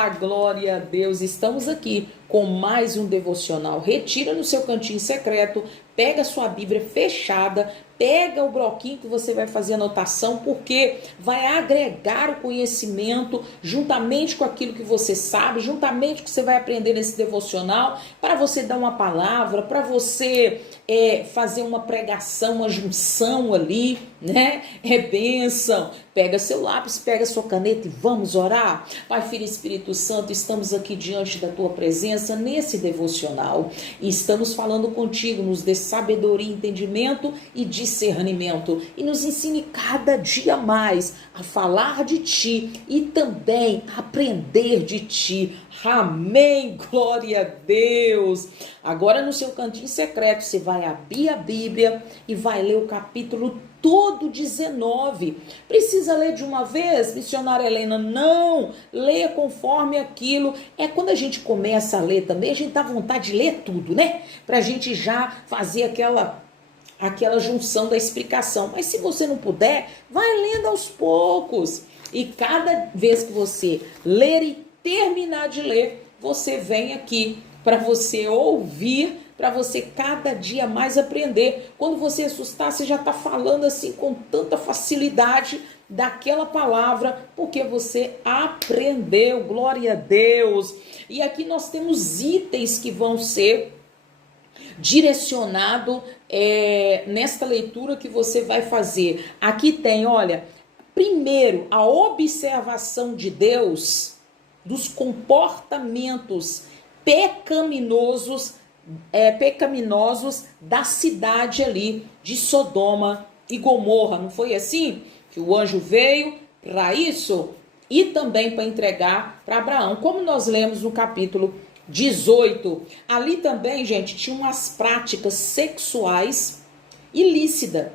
Ah, glória a Deus! Estamos aqui com mais um devocional. Retira no seu cantinho secreto, pega a sua Bíblia fechada, pega o bloquinho que você vai fazer anotação, porque vai agregar o conhecimento juntamente com aquilo que você sabe, juntamente com o que você vai aprender nesse devocional, para você dar uma palavra, para você fazer uma pregação, uma junção ali, né? É bênção. Pega seu lápis, pega sua caneta e vamos orar. Pai, Filho e Espírito Santo, estamos aqui diante da tua presença nesse devocional e estamos falando contigo, nos dê sabedoria, entendimento e discernimento e nos ensine cada dia mais a falar de ti e também aprender de ti. Amém, glória a Deus. Agora no seu cantinho secreto você vai abrir a Bíblia e vai ler o capítulo todo 19. Precisa ler de uma vez, missionária Helena? Não, leia conforme aquilo. É quando a gente começa a ler também, a gente dá vontade de ler tudo, né? Pra gente já fazer aquela junção da explicação. Mas se você não puder, vai lendo aos poucos. E cada vez que você ler e terminar de ler, você vem aqui para você ouvir, para você cada dia mais aprender. Quando você assustar, você já está falando assim com tanta facilidade daquela palavra, porque você aprendeu, glória a Deus. E aqui nós temos itens que vão ser direcionados nesta leitura que você vai fazer. Aqui tem, olha, primeiro, a observação de Deus dos comportamentos pecaminosos da cidade ali de Sodoma e Gomorra. Não foi assim que o anjo veio para isso? E também para entregar para Abraão, como nós lemos no capítulo 18. Ali também, gente, tinha umas práticas sexuais ilícitas,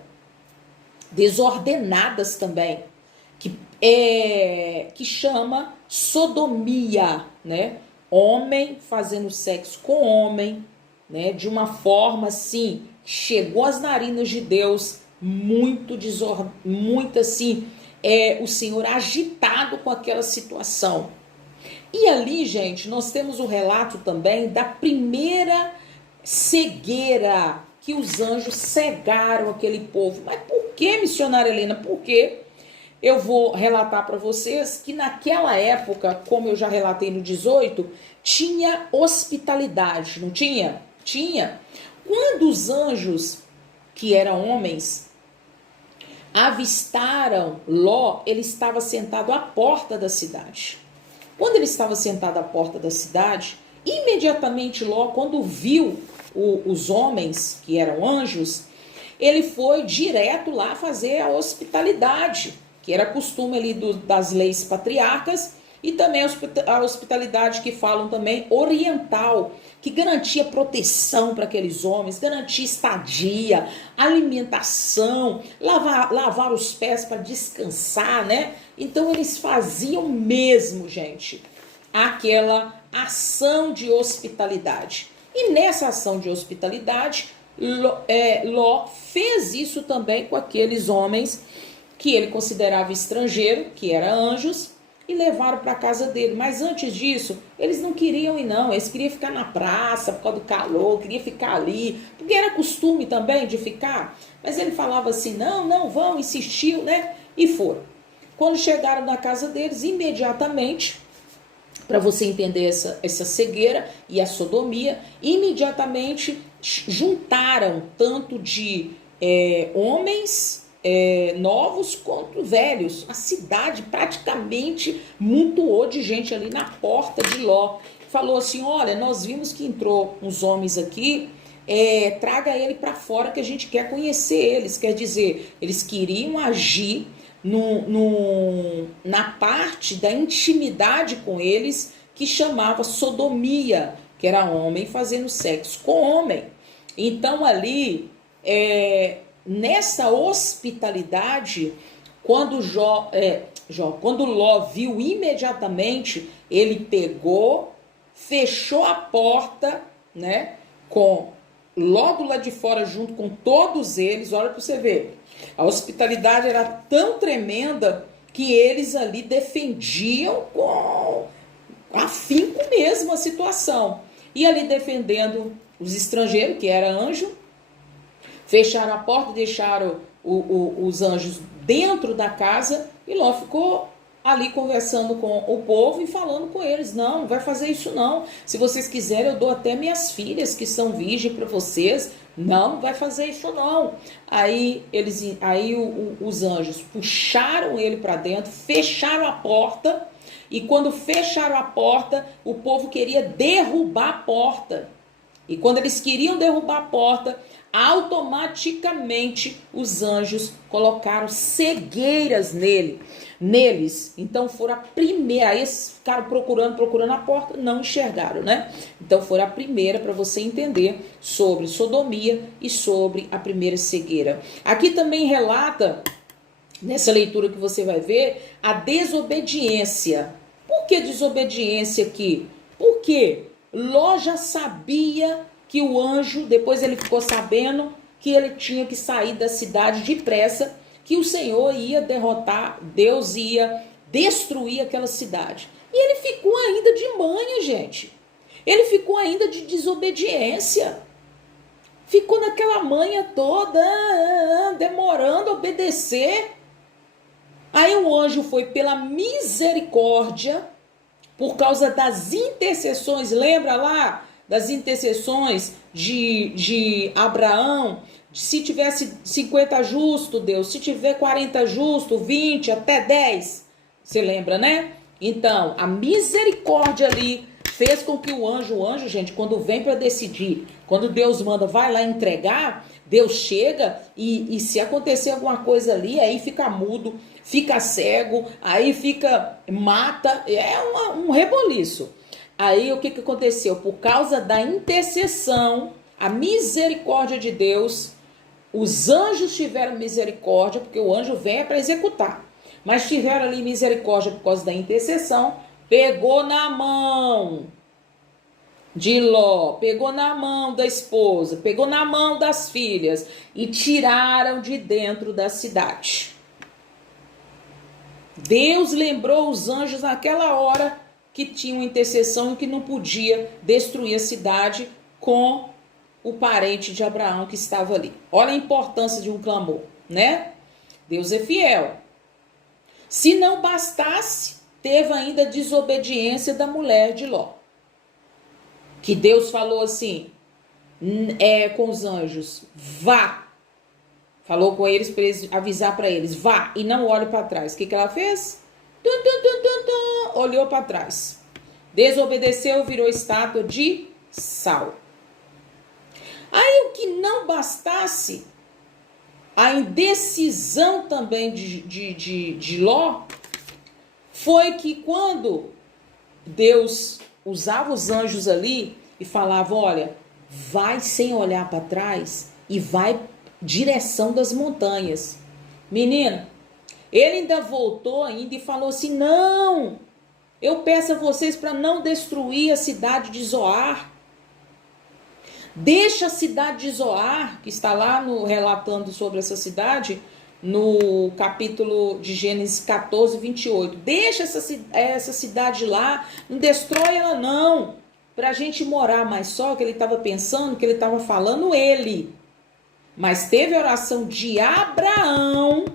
desordenadas também, que chama sodomia, né? Homem fazendo sexo com homem, né? De uma forma assim, chegou às narinas de Deus, muito assim, o Senhor agitado com aquela situação. E ali, gente, nós temos o relato também da primeira cegueira, que os anjos cegaram aquele povo. Mas por que, missionária Helena? Por quê? Eu vou relatar para vocês que naquela época, como eu já relatei no 18, tinha hospitalidade, não tinha? Tinha. Quando os anjos, que eram homens, avistaram Ló, ele estava sentado à porta da cidade. Quando ele estava sentado à porta da cidade, imediatamente Ló, quando viu os homens, que eram anjos, ele foi direto lá fazer a hospitalidade, que era costume ali das leis patriarcas, e também a hospitalidade que falam também oriental, que garantia proteção para aqueles homens, garantia estadia, alimentação, lavar os pés para descansar, né? Então eles faziam mesmo, gente, aquela ação de hospitalidade. E nessa ação de hospitalidade, Ló fez isso também com aqueles homens que ele considerava estrangeiro, que eram anjos, e levaram para a casa dele. Mas antes disso, eles não queriam ir não, eles queriam ficar na praça por causa do calor, queriam ficar ali, porque era costume também de ficar. Mas ele falava assim, não, vão, insistiu, né? E foram. Quando chegaram na casa deles, imediatamente, para você entender essa cegueira e a sodomia, imediatamente juntaram tanto de homens novos quanto velhos. A cidade praticamente montoou de gente ali na porta de Ló. Falou assim, olha, nós vimos que entrou uns homens aqui, traga ele para fora que a gente quer conhecer eles. Quer dizer, eles queriam agir na parte da intimidade com eles, que chamava sodomia, que era homem fazendo sexo com homem. Então ali, nessa hospitalidade, quando quando Ló viu imediatamente, ele pegou, fechou a porta, né, logo lá de fora, junto com todos eles. Olha para você ver, a hospitalidade era tão tremenda que eles ali defendiam com situação. E ali defendendo os estrangeiros, que era anjo, fecharam a porta, deixaram os anjos dentro da casa, e Ló ficou ali conversando com o povo e falando com eles: não, não vai fazer isso não, se vocês quiserem eu dou até minhas filhas que são virgens para vocês, não vai fazer isso não. Aí os anjos puxaram ele para dentro, fecharam a porta, e quando fecharam a porta, o povo queria derrubar a porta. E quando eles queriam derrubar a porta, automaticamente os anjos colocaram cegueiras neles. Então foram a primeira, aí eles ficaram procurando a porta, não enxergaram, né? Então foram a primeira para você entender sobre sodomia e sobre a primeira cegueira. Aqui também relata, nessa leitura que você vai ver, a desobediência. Por que desobediência aqui? Porque Ló já sabia que o anjo, depois ele ficou sabendo que ele tinha que sair da cidade depressa, que o Senhor ia derrotar, Deus ia destruir aquela cidade. E ele ficou ainda de manha, gente. Ele ficou ainda de desobediência. Ficou naquela manha toda, demorando a obedecer. Aí o anjo foi pela misericórdia, por causa das intercessões, lembra lá das intercessões de Abraão? Se tivesse 50 justo, Deus, se tiver 40 justo, 20, até 10, você lembra, né? Então, a misericórdia ali fez com que o anjo, gente, quando vem para decidir, quando Deus manda, vai lá entregar, Deus chega e se acontecer alguma coisa ali, aí fica mudo, fica cego, aí fica, mata, é um reboliço. Aí o que aconteceu? Por causa da intercessão, a misericórdia de Deus, os anjos tiveram misericórdia, porque o anjo vem para executar, mas tiveram ali misericórdia por causa da intercessão, pegou na mão de Ló, pegou na mão da esposa, pegou na mão das filhas e tiraram de dentro da cidade. Deus lembrou os anjos naquela hora que tinham intercessão e que não podia destruir a cidade com o parente de Abraão que estava ali. Olha a importância de um clamor, né? Deus é fiel. Se não bastasse, teve ainda a desobediência da mulher de Ló. Que Deus falou assim, com os anjos, vá. Falou com eles para eles avisar para eles, vá e não olhe para trás. O que ela fez? Olhou para trás. Desobedeceu, virou estátua de sal. Aí o que não bastasse, a indecisão também de Ló, foi que quando Deus usava os anjos ali e falava, olha, vai sem olhar para trás e vai direção das montanhas. Menina, ele ainda voltou ainda e falou assim, não, eu peço a vocês para não destruir a cidade de Zoar. Deixa a cidade de Zoar, que está lá relatando sobre essa cidade, no capítulo de Gênesis 14, 28. Deixa essa cidade lá, não destrói ela não, para a gente morar. Mas só que ele estava pensando, que ele estava falando ele. Mas teve a oração de Abraão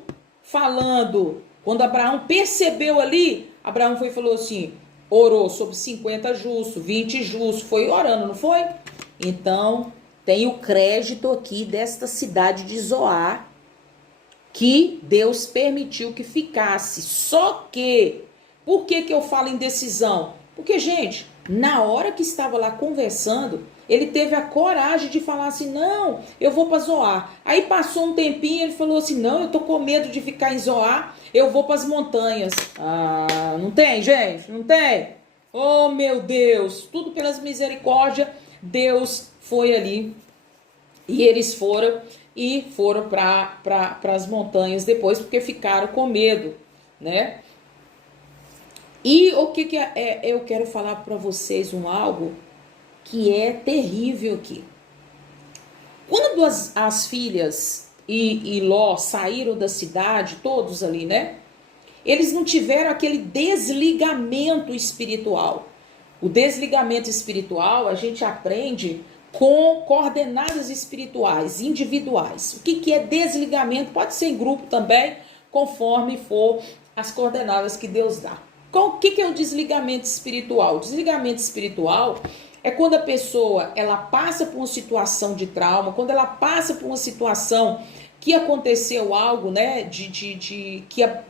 falando, quando Abraão percebeu ali, Abraão foi e falou assim, orou sobre 50 justos, 20 justos, foi orando, não foi? Então, tem o crédito aqui desta cidade de Zoar, que Deus permitiu que ficasse. Só que, por que eu falo em decisão? Porque, gente, na hora que estava lá conversando, ele teve a coragem de falar assim, não, eu vou para Zoar. Aí passou um tempinho, ele falou assim, não, eu tô com medo de ficar em Zoar, eu vou para as montanhas. Ah, não tem, gente? Não tem? Oh, meu Deus, tudo pelas misericórdias, Deus foi ali e eles foram para as montanhas depois, porque ficaram com medo, né? E o que eu quero falar para vocês algo que é terrível aqui. Quando as filhas e Ló saíram da cidade, todos ali, né? Eles não tiveram aquele desligamento espiritual. O desligamento espiritual a gente aprende com coordenadas espirituais, individuais. O que é desligamento? Pode ser em grupo também, conforme for as coordenadas que Deus dá. O que é o desligamento espiritual? O desligamento espiritual é quando a pessoa ela passa por uma situação de trauma, quando ela passa por uma situação que aconteceu algo, né, de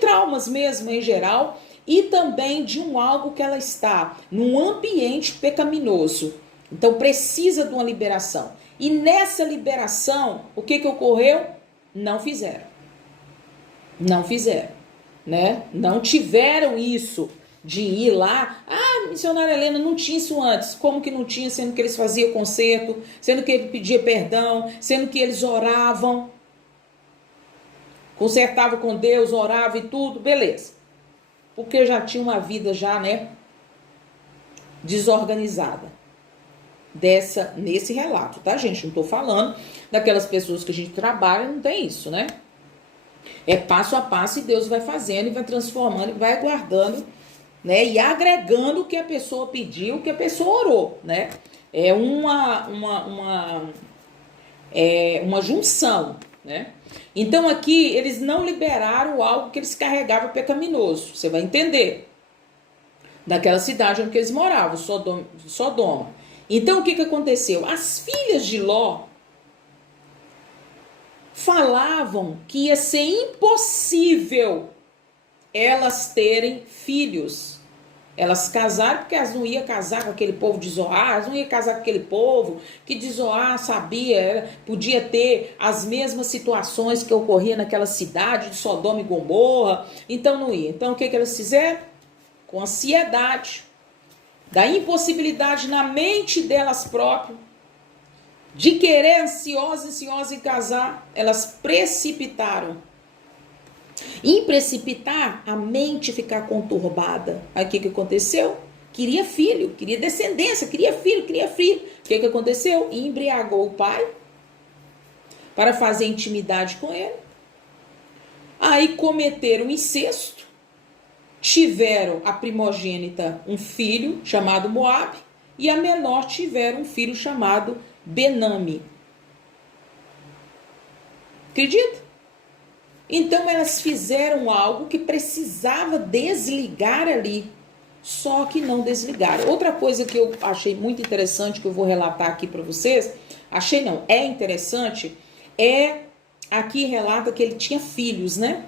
traumas mesmo em geral, e também de algo que ela está num ambiente pecaminoso. Então precisa de uma liberação. E nessa liberação, o que ocorreu? Não fizeram. Não fizeram, né? Não tiveram isso de ir lá. Ah, missionária Helena, não tinha isso antes. Como que não tinha, sendo que eles faziam conserto, sendo que ele pedia perdão, sendo que eles oravam, consertavam com Deus, oravam e tudo, beleza. Porque já tinha uma vida já, né, desorganizada. Nesse relato, tá, gente? Não tô falando daquelas pessoas que a gente trabalha, não tem isso, né? É passo a passo e Deus vai fazendo e vai transformando e vai guardando, né? E agregando o que a pessoa pediu, o que a pessoa orou, né? É uma junção, né? Então aqui eles não liberaram algo que eles carregavam pecaminoso. Você vai entender. Daquela cidade onde eles moravam, Sodoma. Então o que aconteceu? As filhas de Ló falavam que ia ser impossível elas terem filhos. Elas casaram porque elas não iam casar com aquele povo de Zoar, elas não iam casar com aquele povo que de Zoar sabia, podia ter as mesmas situações que ocorriam naquela cidade de Sodoma e Gomorra, então não ia. Então o que elas fizeram? Com ansiedade, da impossibilidade na mente delas próprias, de querer ansiosa em casar, elas precipitaram. Em precipitar, a mente ficar conturbada. Aí o que aconteceu? Queria filho, queria descendência, queria filho. O que aconteceu? Embriagou o pai para fazer intimidade com ele. Aí cometeram incesto. Tiveram a primogênita um filho chamado Moabe e a menor tiveram um filho chamado Benami. Acredita? Então elas fizeram algo que precisava desligar ali, só que não desligaram. Outra coisa que eu achei muito interessante, que eu vou relatar aqui para vocês, é interessante, aqui relata que ele tinha filhos, né?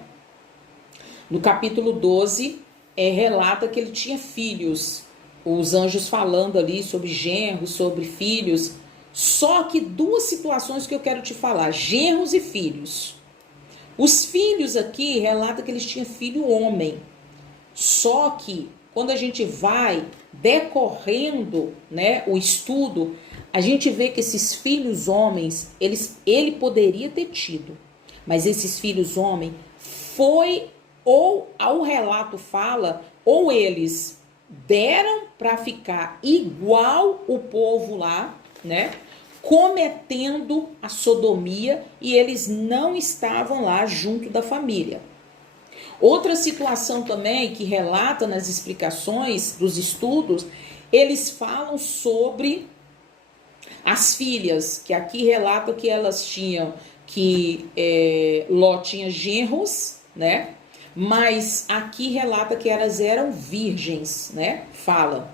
No capítulo 12, relata que ele tinha filhos. Os anjos falando ali sobre genros, sobre filhos. Só que duas situações que eu quero te falar. Genros e filhos. Os filhos aqui relata que eles tinham filho homem. Só que quando a gente vai decorrendo, né, o estudo, a gente vê que esses filhos homens, ele poderia ter tido. Mas esses filhos homens ou o relato fala, ou eles deram para ficar igual o povo lá, né? Cometendo a sodomia e eles não estavam lá junto da família. Outra situação também que relata nas explicações dos estudos, eles falam sobre as filhas, que aqui relata que elas tinham, Ló tinha genros, né? Mas aqui relata que elas eram virgens, né? Fala.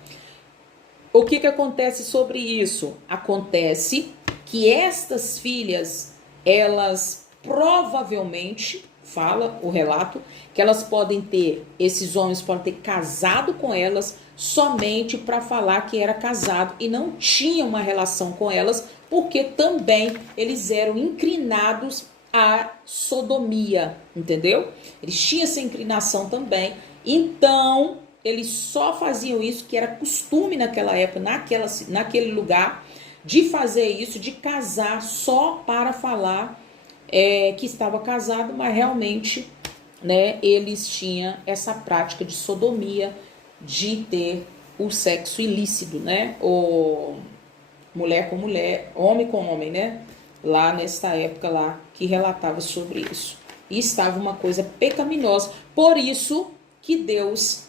O que acontece sobre isso? Acontece que estas filhas, elas provavelmente, fala o relato, que elas podem ter, esses homens podem ter casado com elas somente para falar que era casado e não tinha uma relação com elas, porque também eles eram inclinados à sodomia, entendeu? Eles tinham essa inclinação também, então eles só faziam isso, que era costume naquela época, naquele lugar, de fazer isso, de casar só para falar que estava casado, mas realmente, né, eles tinham essa prática de sodomia, de ter o sexo ilícito, né, ou mulher com mulher, homem com homem, né, lá nessa época lá, que relatava sobre isso. E estava uma coisa pecaminosa, por isso que Deus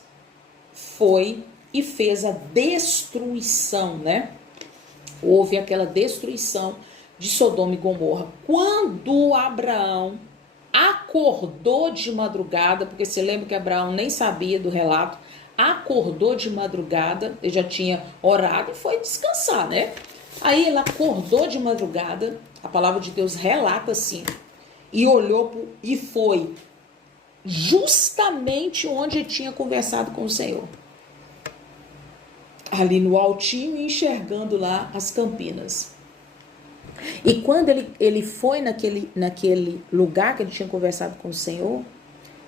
foi e fez a destruição, né? Houve aquela destruição de Sodoma e Gomorra. Quando Abraão acordou de madrugada, porque você lembra que Abraão nem sabia do relato, acordou de madrugada, ele já tinha orado e foi descansar, né? Aí ele acordou de madrugada, a palavra de Deus relata assim, e olhou e foi justamente onde ele tinha conversado com o Senhor. Ali no altinho, enxergando lá as campinas. E quando ele foi naquele lugar que ele tinha conversado com o Senhor,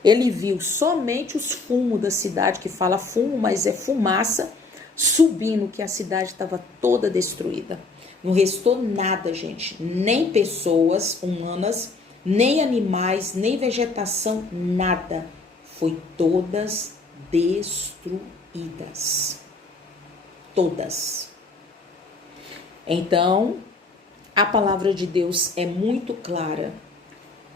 ele viu somente os fumos da cidade, que fala fumo, mas é fumaça, subindo, que a cidade estava toda destruída. Não restou nada, gente, nem pessoas humanas, nem animais, nem vegetação, nada. Foi todas destruídas. Todas. Então, a palavra de Deus é muito clara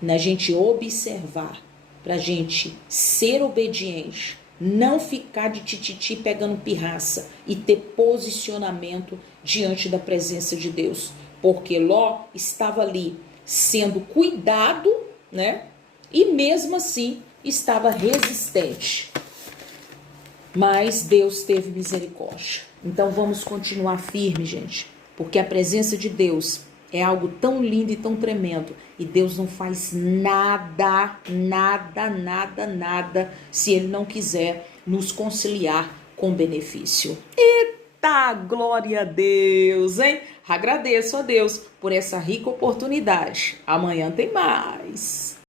na gente observar, pra gente ser obediente, não ficar de tititi pegando pirraça e ter posicionamento diante da presença de Deus. Porque Ló estava ali sendo cuidado, né? E mesmo assim estava resistente. Mas Deus teve misericórdia. Então vamos continuar firme, gente, porque a presença de Deus é algo tão lindo e tão tremendo. E Deus não faz nada, nada, nada, nada, se Ele não quiser nos conciliar com benefício. Eita, glória a Deus, hein? Agradeço a Deus por essa rica oportunidade. Amanhã tem mais.